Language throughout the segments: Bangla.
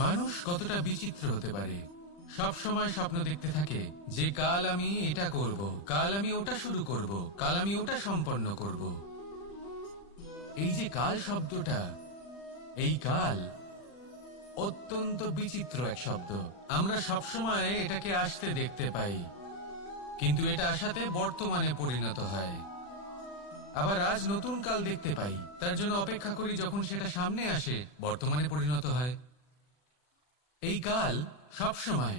মানুষ কতটা বিচিত্র হতে পারে। সব সময় স্বপ্ন দেখতে থাকে যে কাল আমি এটা করব, কাল আমি ওটা শুরু করব, কাল আমি ওটা সম্পন্ন করব। এই যে কাল শব্দটা, এই কাল অত্যন্ত বিচিত্র এক শব্দ। আমরা সব সময় এটাকে আসতে দেখতে পাই, কিন্তু এটা আসাতে বর্তমানে পরিণত হয়। আবার আজ নতুন কাল দেখতে পাই, তার জন্য অপেক্ষা করি, যখন সেটা সামনে আসে বর্তমানে পরিণত হয়। এই কাল সব সময়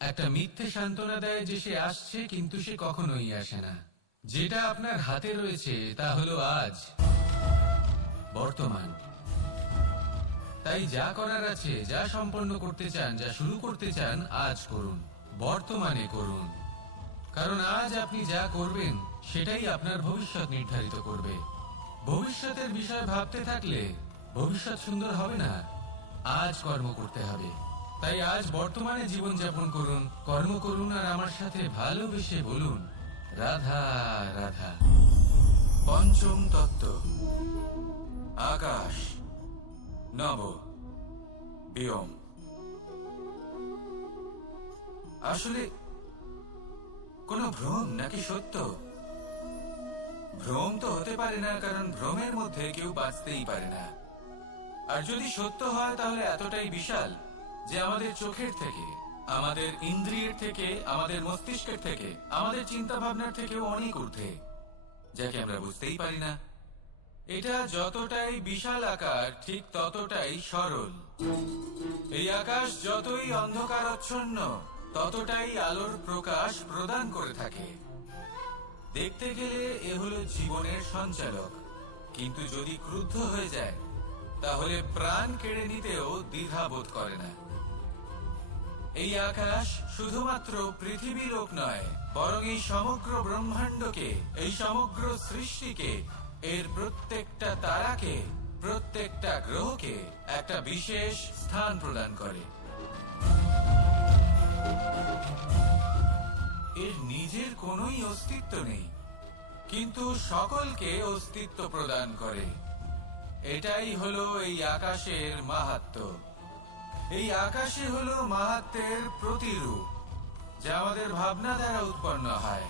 একটা মিথ্যে সান্ত্বনা দেয় যে সে আসছে, কিন্তু সে কখনোই আসে না। যেটা আপনার হাতে রয়েছে তা হলো আজ, বর্তমান। তাই যা করার আছে, যা সম্পন্ন করতে চান, যা শুরু করতে চান, আজ করুন, বর্তমানে করুন। কারণ আজ আপনি যা করবেন সেটাই আপনার ভবিষ্যৎ নির্ধারিত করবে। ভবিষ্যতের বিষয় ভাবতে থাকলে ভবিষ্যৎ সুন্দর হবে না। আজ কর্ম করতে হবে। তাই আজ বর্তমানে জীবনযাপন করুন, কর্ম করুন, আর আমার সাথে ভালোবেসে বলুন, রাধা রাধা। পঞ্চম তত্ত্ব, আকাশ, নব, ব্যোম। আসলে কোনো ভ্রম নাকি সত্য? ভ্রম তো হতে পারে না, কারণ ভ্রমের মধ্যে কেউ বাঁচতেই পারে না। আর যদি সত্য হয় তাহলে এতটাই বিশাল যে আমাদের চোখের থেকে, আমাদের ইন্দ্রিয়ের থেকে, আমাদের মস্তিষ্কের থেকে, আমাদের চিন্তা ভাবনার থেকেও অনেক ঊর্ধ্বে, যাকে আমরা বুঝতেই পারি না। এটা যতটাই বিশাল আকার, ঠিক ততটাই সরল। এই আকাশ যতই অন্ধকারাচ্ছন্ন, ততটাই আলোর প্রকাশ প্রদান করে থাকে। দেখতে গেলে এ হলো জীবনের সঞ্চালক, কিন্তু যদি ক্রুদ্ধ হয়ে যায় তাহলে প্রাণ কেড়ে নিতেও দ্বিধা বোধ করে না। এই আকাশ শুধুমাত্র পৃথিবী লোক নয়, বরং এই সমগ্র ব্রহ্মাণ্ডকে, এই সমগ্র সৃষ্টিকে, এর প্রত্যেকটা তারাকে, প্রত্যেকটা গ্রহকে একটা বিশেষ স্থান প্রদান করে। এর নিজের কোনোই অস্তিত্ব নেই, কিন্তু সকলকে অস্তিত্ব প্রদান করে। এটাই হলো এই আকাশের মাহাত্ম্য। এই আকাশে হলো মাহাত্ম্যের প্রতিরূপ, যা আমাদের ভাবনা দ্বারা উৎপন্ন হয়।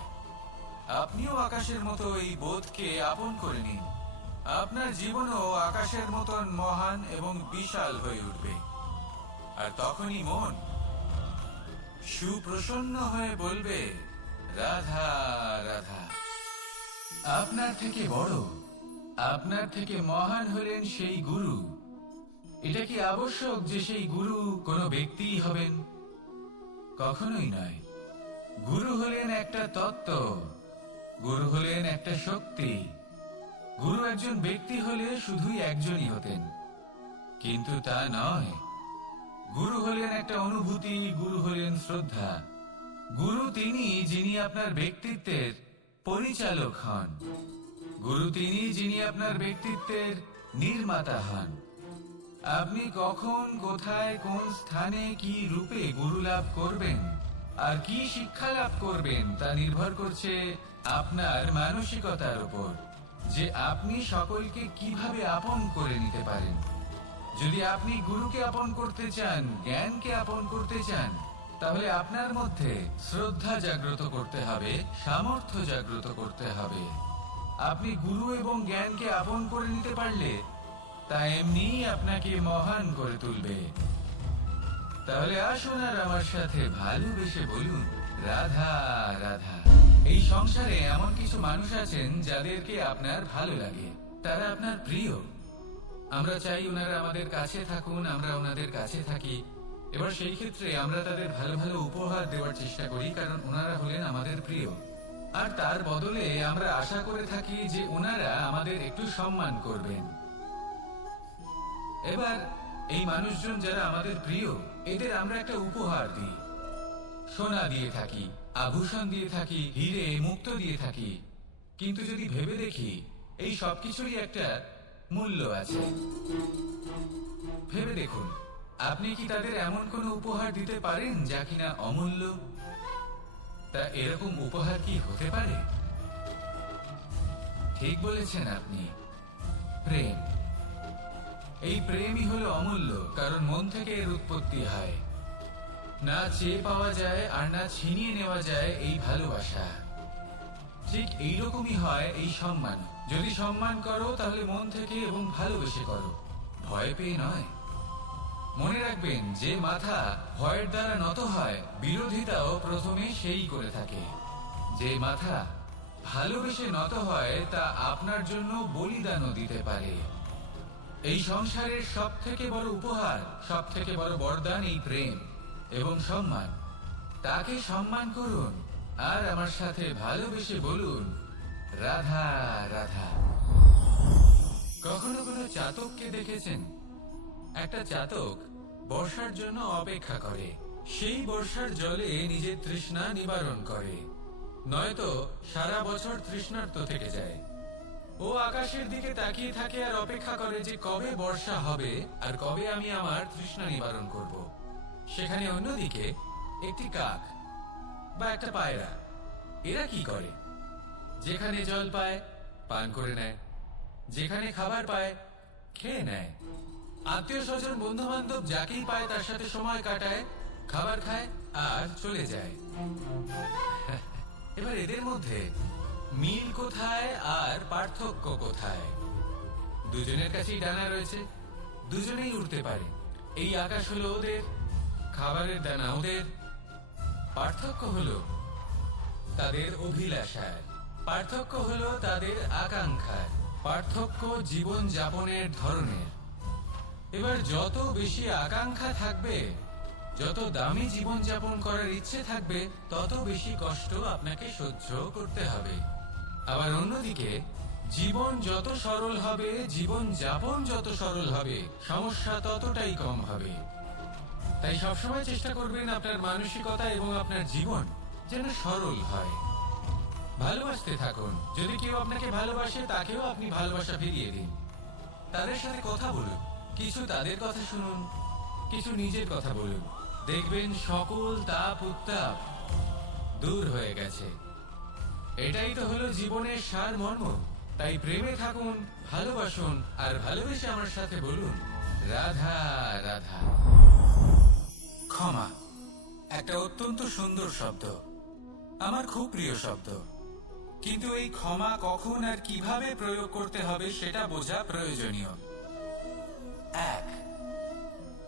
আপনিও আকাশের মতো এই বোধকে আপন করে নিন। আপনার জীবনও আকাশের মতন মহান এবং বিশাল হয়ে উঠবে। আর তখনই মন সুপ্রসন্ন হয়ে বলবে, রাধা রাধা। আপনার থেকে বড়, আপনার থেকে মহান হলেন সেই গুরু। এটা কি আবশ্যক যে সেই গুরু কোনো ব্যক্তিই হবেন? কখনোই নয়। গুরু হলেন একটা তত্ত্ব, গুরু হলেন একটা শক্তি। গুরু একজন ব্যক্তি হলে শুধুই একজনই হতেন, কিন্তু তা নয়। গুরু হলেন একটা অনুভূতি, গুরু হলেন শ্রদ্ধা। গুরু তিনি যিনি আপনার ব্যক্তিত্বের পরিচালক হন। গুরু তিনি যিনি আপনার ব্যক্তিত্বের নির্মাতা হন। আপনি কখন, কোথায়, কোন স্থানে, কি রূপে গুরু লাভ করবেন আর কি শিক্ষা লাভ করবেন তা নির্ভর করছে আপনার মানসিকতার উপর, যে আপনি সকলকে কিভাবে আপন করে নিতে পারেন। যদি আপনি গুরুকে আপন করতে চান, জ্ঞানকে আপন করতে চান, তাহলে আপনার মধ্যে শ্রদ্ধা জাগ্রত করতে হবে, সামর্থ্য জাগ্রত করতে হবে। আপনি গুরু এবং জ্ঞানকে আপন করে নিতে পারলে তা এমনিই আপনাকে মহান করে তুলবে। তাহলে আসুন আর আমার সাথে ভালোবেসে বলুন, রাধা রাধা। এই সংসারে এমন কিছু মানুষ আছেন যাদেরকে আপনার ভালো লাগে, তারা আপনার প্রিয়। আমরা চাই ওনারা আমাদের কাছে থাকুন, আমরা ওনাদের কাছে থাকি। এবার সেই ক্ষেত্রে আমরা তাদের ভালো ভালো উপহার দেওয়ার চেষ্টা করি, কারণ ওনারা হলেন আমাদের প্রিয়। আর তার বদলে আমরা আশা করে থাকি যে ওনারা আমাদের একটু সম্মান করবেন। এবার এই মানুষজন যারা আমাদের প্রিয়, এদের আমরা একটা উপহার দিই। সোনা দিয়ে থাকি, আভূষণ দিয়ে থাকি, হিরে মুক্ত দিয়ে থাকি। কিন্তু যদি ভেবে দেখি, এই সবকিছুরই একটা মূল্য আছে। ভেবে দেখুন, আপনি কি তাদের এমন কোনো উপহার দিতে পারেন যা কিনা অমূল্য? তা এরকম উপহার কি হতে পারে? ঠিক বলেছেন আপনি, প্রেম। এই প্রেমই হলো অমূল্য, কারণ মন থেকে এর উৎপত্তি হয়। না চেয়ে পাওয়া যায় আর না ছিনিয়ে নেওয়া যায় এই ভালোবাসা। ঠিক এইরকমই হয় এই সম্মান। যদি সম্মান করো তাহলে মন থেকে এবং ভালোবেসে করো, ভয় পেয়ে নয়। মনে রাখবেন, যে মাথা ভয়ের দ্বারা নত হয়, বিরোধিতাও প্রথমে সেই করে থাকে। যে মাথা ভালোবেসে নত হয়, তা আপনার জন্য বলিদানও দিতে পারে। এই সংসারের সব থেকে বড় উপহার, সব থেকে বড় বরদান এই প্রেম এবং সম্মান। তাকে সম্মান করুন আর আমার সাথে ভালোবেসে বলুন, রাধা রাধা। কখনো কোনো চাতককে দেখেছেন? একটা চাতক বর্ষার জন্য অপেক্ষা করে। সেই বর্ষার জলে নিজের তৃষ্ণা নিবারণ করে, নয়তো সারা বছর তৃষ্ণার্ত থেকে যায়। ও আকাশের দিকে তাকিয়ে থাকে আর অপেক্ষা করে যে কবে বর্ষা হবে আর কবে আমি আমার তৃষ্ণা নিবারণ করব। সেখানে অন্যদিকে একটি কাক বা একটা পায়রা, এরা কি করে? যেখানে জল পায় পান করে নেয়, যেখানে খাবার পায় খেয়ে নেয়, আত্মীয় স্বজন বন্ধু বান্ধব যাকেই পায় তার সাথে সময় কাটায়, খাবার খায় আর চলে যায়। এবার এদের মধ্যে মিল কোথায় আর পার্থক্য কোথায়? দুজনের কাছেই ডানা রয়েছে, দুজনেই উড়তে পারে। এই আকাশ হলো ওদের, খাবারের দানা ওদের। পার্থক্য হলো তাদের অভিলাষায়, পার্থক্য হলো তাদের আকাঙ্ক্ষায়, পার্থক্য জীবন যাপনের ধরনের। এবার যত বেশি আকাঙ্ক্ষা থাকবে, যত দামি জীবন যাপন করার ইচ্ছে থাকবে, তত বেশি কষ্ট আপনাকে সহ্য করতে হবে। আবার অন্যদিকে জীবন যত সরল হবে, জীবন যাপন যত সরল হবে, সমস্যা ততটাই কম হবে। তাই সবসময় চেষ্টা করবেন আপনার মানসিকতা এবং আপনার জীবন যেন সরল হয়। ভালোবাসতে থাকুন। যদি কেউ আপনাকে ভালোবাসে, তাকেও আপনি ভালোবাসা ফিরিয়ে দিন। তাদের সাথে কথা বলুন, কিছু তাদের কথা শুনুন, কিছু নিজের কথা বলুন। দেখবেন সকল তাপ উত্তাপ দূর হয়ে গেছে। এটাই তো হলো জীবনের সারমর্ম। তাই প্রেমে থাকুন, ভালোবাসুন, আর ভালোবেসে আমার সাথে বলুন, রাধা রাধা। ক্ষমা একটা অত্যন্ত সুন্দর শব্দ, আমার খুব প্রিয় শব্দ। কিন্তু এই ক্ষমা কখন আর কিভাবে প্রয়োগ করতে হবে সেটা বোঝা প্রয়োজনীয়। এক,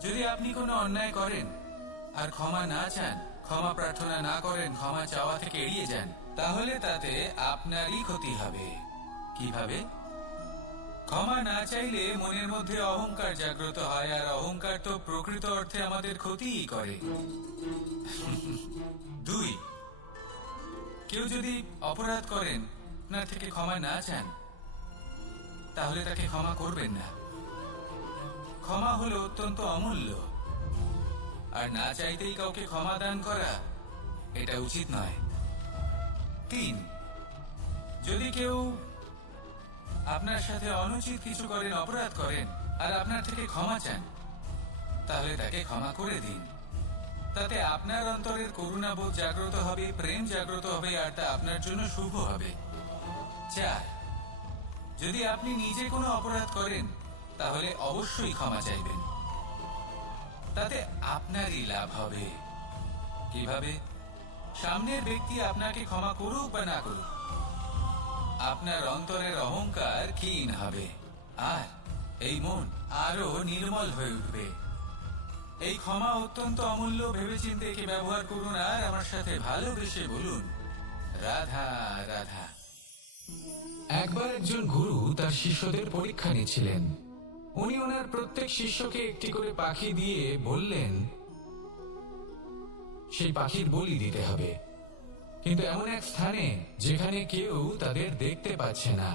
যদি আপনি কোনো অন্যায় করেন আর ক্ষমা না চান, ক্ষমা প্রার্থনা না করেন, ক্ষমা চাওয়া থেকে এড়িয়ে যান, তাহলে তাতে আপনারই ক্ষতি হবে। কিভাবে? ক্ষমা না চাইলে মনের মধ্যে অহংকার জাগ্রত হয়, আর অহংকার তো প্রকৃত অর্থে আমাদের ক্ষতিই করে। দুই, কেউ যদি অপরাধ করেন, আপনার থেকে ক্ষমা না চান, তাহলে তাকে ক্ষমা করবেন না। ক্ষমা হলো অত্যন্ত অমূল্য, আর না চাইতেই কাউকে ক্ষমা দান করা এটা উচিত নয়। তিন, যদি কেউ আপনার সাথে অনুচিত কিছু করেন, অপরাধ করেন, আর আপনার থেকে ক্ষমা চান, তাহলে তাকে ক্ষমা করে দিন। তাতে আপনার অন্তরের করুণাবোধ জাগ্রত হবে, প্রেম জাগ্রত হবে, আর তা আপনার জন্য শুভ হবে। চার, যদি আপনি নিজে কোনো অপরাধ করেন, তাহলে অবশ্যই ক্ষমা চাইবেন। তাতে আপনারই লাভ হবে। কিভাবে? সামনের ব্যক্তি আপনাকে ক্ষমা করুক বা না করুক, আপনার অন্তরের অহংকার ক্ষীণ হবে, আর এই মন আরো নির্মল হয়ে উঠবে। এই ক্ষমা অত্যন্ত অমূল্য, ভেবেচিন্তে একে ব্যবহার করুন, আর আমার সাথে ভালোবেসে বলুন, রাধা রাধা। একবার একজন গুরু তার শিষ্যদের পরীক্ষা নিচ্ছিলেন। উনি ওনার প্রত্যেক শিষ্যকে একটি করে পাখি দিয়ে বললেন, সেই পাখির বলি দিতে হবে, কিন্তু এমন এক স্থানে যেখানে কেউ তাদের দেখতে পাচ্ছে না।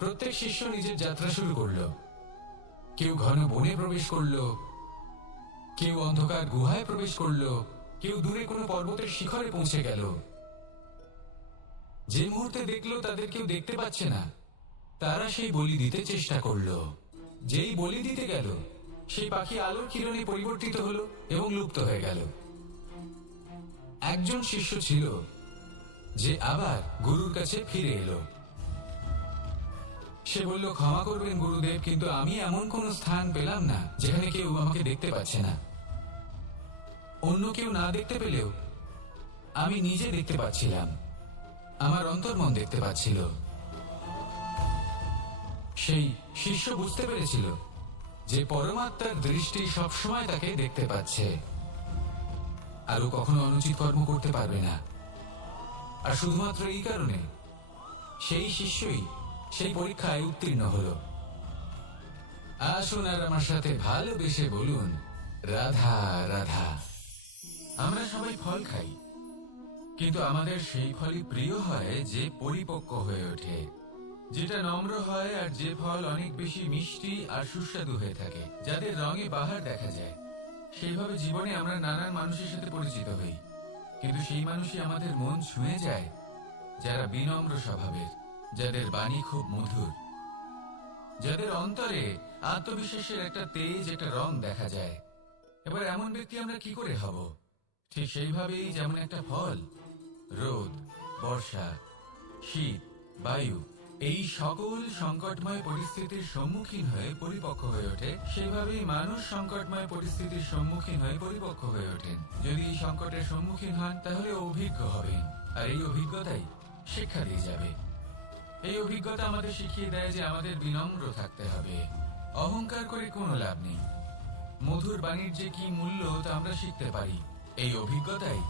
প্রত্যেক শিষ্য নিজের যাত্রা শুরু করলো। কেউ ঘন বনে প্রবেশ করলো, কেউ অন্ধকার গুহায় প্রবেশ করলো, কেউ দূরে কোনো পর্বতের শিখরে পৌঁছে গেল। যে মুহূর্তে দেখলো তাদের কেউ দেখতে পাচ্ছে না, তারা সেই বলি দিতে চেষ্টা করলো। যেই বলি দিতে গেল, সেই পাখি আলোর কিরণে পরিবর্তিত হলো এবং লুপ্ত হয়ে গেল। একজন শিষ্য ছিল যে আবার গুরুর কাছে ফিরে এলো। সে বলল, ক্ষমা করবেন গুরুদেব, কিন্তু আমি এমন কোনো স্থান পেলাম না যেখানে কেউ আমাকে দেখতে পাচ্ছে না। অন্য কেউ না দেখতে পেলেও আমি নিজে দেখতে পাচ্ছিলাম, আমার অন্তর্মন দেখতে পাচ্ছিল। সেই শিষ্য বুঝতে পেরেছিল যে পরমাত্মার দৃষ্টি সবসময় তাকে দেখতে পাচ্ছে, আর ও কখনো অনুচিত কর্ম করতে পারবে না। আর শুধুমাত্র এই কারণে সেই শিষ্যই সেই পরীক্ষায় উত্তীর্ণ হল। আসুন আর আমার সাথে ভালোবেসে বলুন, রাধা রাধা। আমরা সবাই ফল খাই, কিন্তু আমাদের সেই ফলই প্রিয় হয় যে পরিপক্ক হয়ে ওঠে, যেটা নম্র হয়, আর যে ফল অনেক বেশি মিষ্টি আর সুস্বাদু হয়ে থাকে, যাদের রঙে বাহার দেখা যায়। সেইভাবে জীবনে আমরা নানান মানুষের সাথে পরিচিত হই, কিন্তু সেই মানুষই আমাদের মন ছুঁয়ে যায় যারা বিনম্র স্বভাবের, যাদের বাণী খুব মধুর, যাদের অন্তরে আত্মবিশ্বাসের একটা তেজ, একটা রং দেখা যায়। এবার এমন ব্যক্তি আমরা কি করে হব? ঠিক সেইভাবেই যেমন একটা ফল রোদ, বর্ষা, শীত, বায়ু এই সকল সংকটময় পরিস্থিতির সম্মুখীন হয়ে পরিপক্ক হয়ে ওঠে, সেভাবেই মানুষ সংকটময় পরিস্থিতির সম্মুখীন হয়ে পরিপক্ক হয়ে ওঠেন। যদি এই সংকটের সম্মুখীন হন তাহলে অভিজ্ঞ হবেন, আর এই অভিজ্ঞতাই শিক্ষা দিয়ে যাবে। এই অভিজ্ঞতা আমাদের শিখিয়ে দেয় যে আমাদের বিনম্র থাকতে হবে, অহংকার করে কোনো লাভ নেই। মধুর বাণীর যে কি মূল্য তা আমরা শিখতে পারি। এই অভিজ্ঞতাই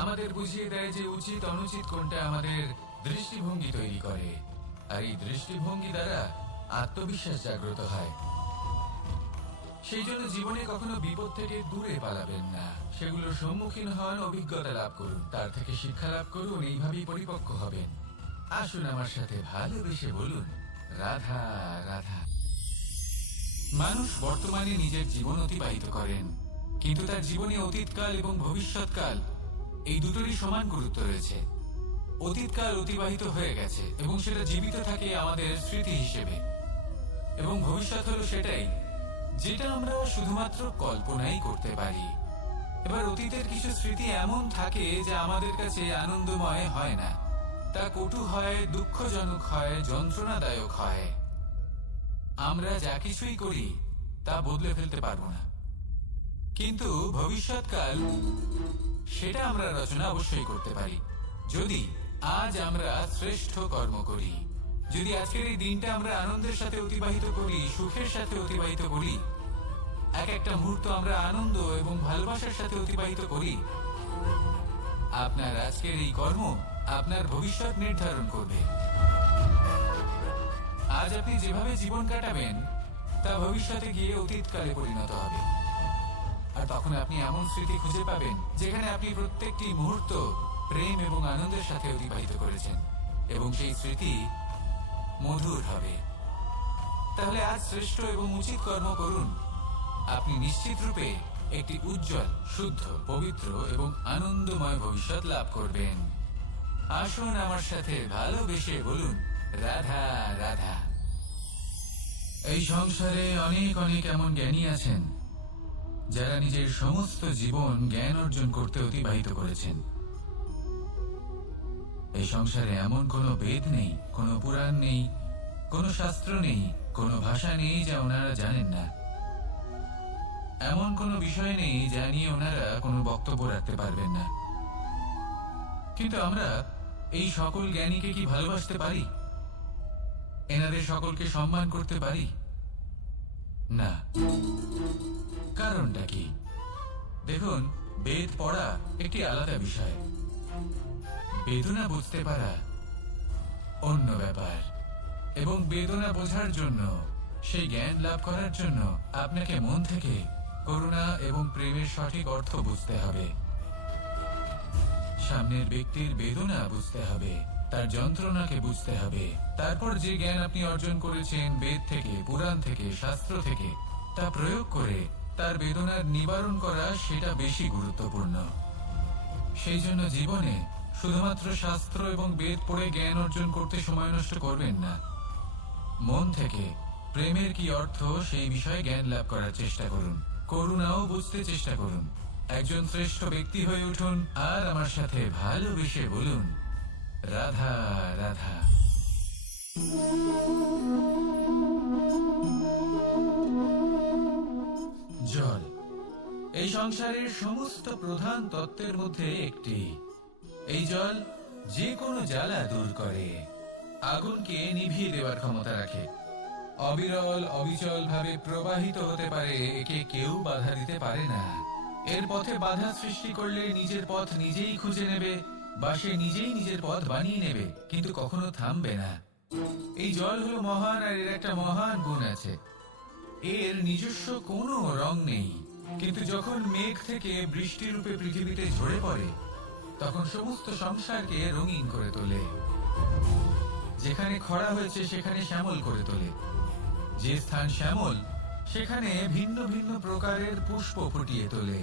আমাদের বুঝিয়ে দেয় যে উচিত অনুচিত কোনটা আমাদের দৃষ্টিভঙ্গি তৈরি করে, আর এই দৃষ্টিভঙ্গি দ্বারা আত্মবিশ্বাস জাগ্রত হয়। সেই জন্য জীবনে কখনো বিপদ থেকে দূরে পালাবেন না, সেগুলোর সম্মুখীন হন, অভিজ্ঞতা লাভ করুন, তার থেকে শিক্ষা লাভ করুন, এইভাবেই পরিপক্ক হবেন। আসুন আমার সাথে ভালোবেসে বলুন, রাধা রাধা। মানুষ বর্তমানে নিজের জীবন অতিবাহিত করেন, কিন্তু তার জীবনে অতীতকাল এবং ভবিষ্যৎকাল এই দুটোরই সমান গুরুত্ব রয়েছে। অতীতকাল অতিবাহিত হয়ে গেছে এবং সেটা জীবিত থাকে আমাদের স্মৃতি হিসেবে, এবং ভবিষ্যৎ হলো সেটাই যেটা আমরা শুধুমাত্র কল্পনাই করতে পারি। এবার অতীতের কিছু স্মৃতি এমন থাকে যা আমাদের কাছে আনন্দময় হয় না, তা কটু হয়, দুঃখজনক হয়, যন্ত্রণাদায়ক হয়। আমরা যা কিছুই করি তা বদলে ফেলতে পারবো না, কিন্তু ভবিষ্যৎকাল সেটা আমরা রচনা অবশ্যই করতে পারি, যদি আজ আমরা শ্রেষ্ঠ কর্ম করি। যদি আজকের এই দিনটা আমরা আনন্দের সাথে অতিবাহিত করি, সুখের সাথে অতিবাহিত করি, এক একটা মুহূর্ত আমরা আনন্দ এবং ভালোবাসার সাথে অতিবাহিত করি, আপনার আজকের এই কর্ম আপনার ভবিষ্যৎ নির্ধারণ করবে। আজ আপনি যেভাবে জীবন কাটাবেন তা ভবিষ্যতে গিয়ে অতীতকালে পরিণত হবে, আর তখন আপনি এমন স্মৃতি খুঁজে পাবেন যেখানে আপনি প্রত্যেকটি মুহূর্ত প্রেম এবং আনন্দের সাথে অতিবাহিত করেছেন, এবং সেই স্মৃতি মধুর হবে। তাহলে আজ শ্রেষ্ঠ এবং উচিত কর্ম করুন, আপনি নিশ্চিত রূপে একটি উজ্জ্বল, শুদ্ধ, পবিত্র এবং আনন্দময় ভবিষ্যৎ লাভ করবেন। আসুন আমার সাথে ভালোবেসে বলুন, রাধা রাধা। এই সংসারে অনেক অনেক এমন জ্ঞানী আছেন যারা নিজের সমস্ত জীবন জ্ঞান অর্জন করতে অতিবাহিত করেছেন। এই সংসারে এমন কোনো বেদ নেই, কোনো পুরাণ নেই, কোনো শাস্ত্র নেই, কোনো ভাষা নেই যা ওনারা জানেন না। এমন কোনো বিষয় নেই যা নিয়ে ওনারা কোনো বক্তব্য রাখতে পারবেন না। কিন্তু আমরা এই সকল জ্ঞানীকে কি ভালোবাসতে পারি? এনাদের সকলকে সম্মান করতে পারি না। কারণটা কি? দেখুন, বেদ পড়া একটি আলাদা বিষয়, বেদনা বুঝতে পারা অন্য ব্যাপার। এবং বেদনা বোঝার জন্য, সেই জ্ঞান লাভ করার জন্য আপনাকে মন থেকে করুণা এবং প্রেমের সঠিক অর্থ বুঝতে হবে। সামনের ব্যক্তির বেদনা বুঝতে হবে, তার যন্ত্রণাকে বুঝতে হবে। তারপর যে জ্ঞান আপনি অর্জন করেছেন বেদ থেকে, পুরাণ থেকে, শাস্ত্র থেকে, তা প্রয়োগ করে তার বেদনার নিবারণ করা, সেটা বেশি গুরুত্বপূর্ণ। সেই জন্য জীবনে শুধুমাত্র শাস্ত্র এবং বেদ পড়ে জ্ঞান অর্জন করতে সময় নষ্ট করবেন না। মন থেকে প্রেমের কি অর্থ সেই বিষয়ে জ্ঞান লাভ করার চেষ্টা করুন, করুণাও বুঝতে চেষ্টা করুন। একজন শ্রেষ্ঠ ব্যক্তি হয়ে উঠুন, আর আমার সাথে ভালোবেসে বলুন, রাধা রাধা। জল এই সংসারের সমস্ত প্রধান তত্ত্বের মধ্যে একটি। এই জল যে কোনো জ্বালা দূর করে, আগুনকে নিভিয়ে দেওয়ার ক্ষমতা রাখে, অবিরল অবিচল ভাবে প্রবাহিত হতে পারে, একে কেউ বাধা দিতে পারে না। এর পথে বাধা সৃষ্টি করলে নিজের পথ নিজেই খুঁজে নেবে বা সে নিজেই নিজের পথ বানিয়ে নেবে, কিন্তু কখনো থামবে না। এই জল হলো মহান, আর এর একটা মহান গুণ আছে, এর নিজস্ব কোনো রং নেই। কিন্তু যখন মেঘ থেকে বৃষ্টি রূপে পৃথিবীতে ঝরে পড়ে, তখন সমস্ত সংসারকে রঙিন করে তোলে। যেখানে খরা হয়েছে সেখানে শ্যামল করে তোলে, যে স্থান শ্যামল সেখানে ভিন্ন ভিন্ন প্রকারের পুষ্প ফুটিয়ে তোলে।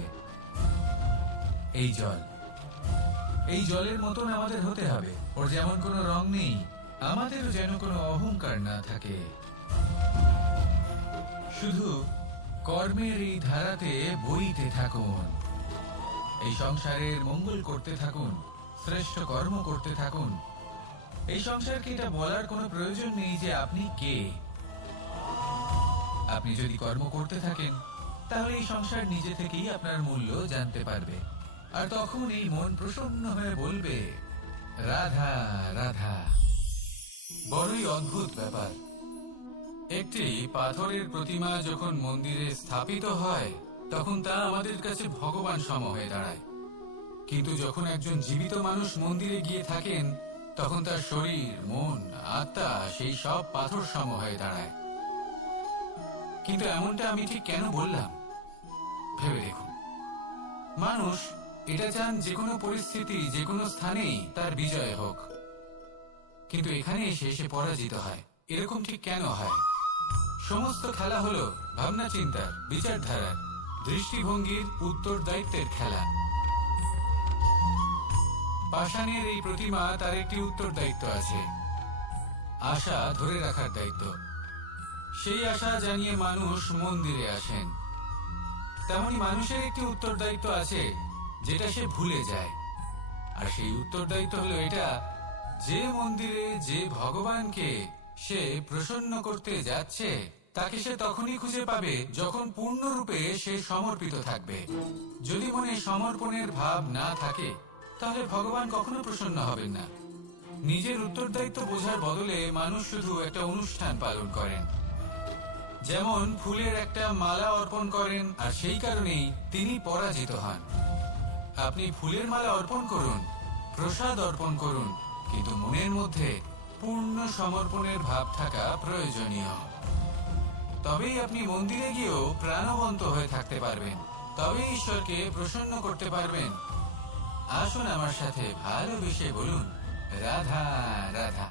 এই জল, এই জলের মতন আমাদের হতে হবে। ওর যেমন কোনো রং নেই, আমাদেরও যেন কোনো অহংকার না থাকে। শুধু কর্মের এই ধারাতে বইতে থাকুন, এই সংসারের মঙ্গল করতে থাকুন, শ্রেষ্ঠ কর্ম করতে থাকুন। এই সংসারকে এটা বলার কোনো প্রয়োজন নেই যে আপনি কে। আপনি যদি কর্ম করতে থাকেন, তাহলে এই সংসার নিজে থেকেই আপনার মূল্য জানতে পারবে, আর তখন এই মন প্রসন্ন হয়ে বলবে, রাধা রাধা। বড়ই অদ্ভুত ব্যাপার, একটি পাথরের প্রতিমা যখন মন্দিরে স্থাপিত হয়, তখন তা আমাদের কাছে ভগবান সম হয়ে দাঁড়ায়। কিন্তু যখন একজন জীবিত মানুষ মন্দিরে গিয়ে থাকেন, তখন তার শরীর, মন, আত্মা সেই সব পাথর সম হয়ে দাঁড়ায়। কিন্তু এমনটা আমি ঠিক কেন বললাম ভেবে দেখুন। মানুষ এটা চান যে কোনো পরিস্থিতি, যে কোনো স্থানেই তার বিজয় হোক, কিন্তু এখানে এসে সে পরাজিত হয়। এরকম ঠিক কেন হয়? সমস্ত খেলা হলো ভাবনা চিন্তার, বিচারধারার, দৃষ্টিভঙ্গির, উত্তরদায়িত্বের খেলা। পাষাণের এই প্রতিমা, তার একটি উত্তরদায়িত্ব আছে, আশা ধরে রাখার দায়িত্ব। সেই আশা জানিয়ে মানুষ মন্দিরে আসেন। তেমনি মানুষের একটি উত্তরদায়িত্ব আছে, যেটা সে ভুলে যায়। আর সেই উত্তরদায়িত্ব হলো এটা, যে মন্দিরে যে ভগবানকে সে প্রসন্ন করতে যাচ্ছে, তাকে সে তখনই খুঁজে পাবে যখন পূর্ণরূপে সে সমর্পিত থাকবে। যদি মনে সমর্পণের ভাব না থাকে, তাহলে ভগবান কখনো প্রসন্ন হবেন না। নিজের উত্তরদায়িত্ব বোঝার বদলে মানুষ শুধু একটা অনুষ্ঠান পালন করেন, যেমন ফুলের একটা মালা অর্পণ করেন, আর সেই কারণেই তিনি পরাজিত হন। আপনি ফুলের মালা অর্পণ করুন, প্রসাদ অর্পণ করুন, কিন্তু মনের মধ্যে পূর্ণ সমর্পণের ভাব থাকা প্রয়োজনীয়। তবেই আপনি মন্দিরে গিয়েও প্রাণবন্ত হয়ে থাকতে পারবেন, তবেই ঈশ্বরকে প্রসন্ন করতে পারবেন। আসুন আমার সাথে ভালোবেসে বলুন, রাধা রাধা।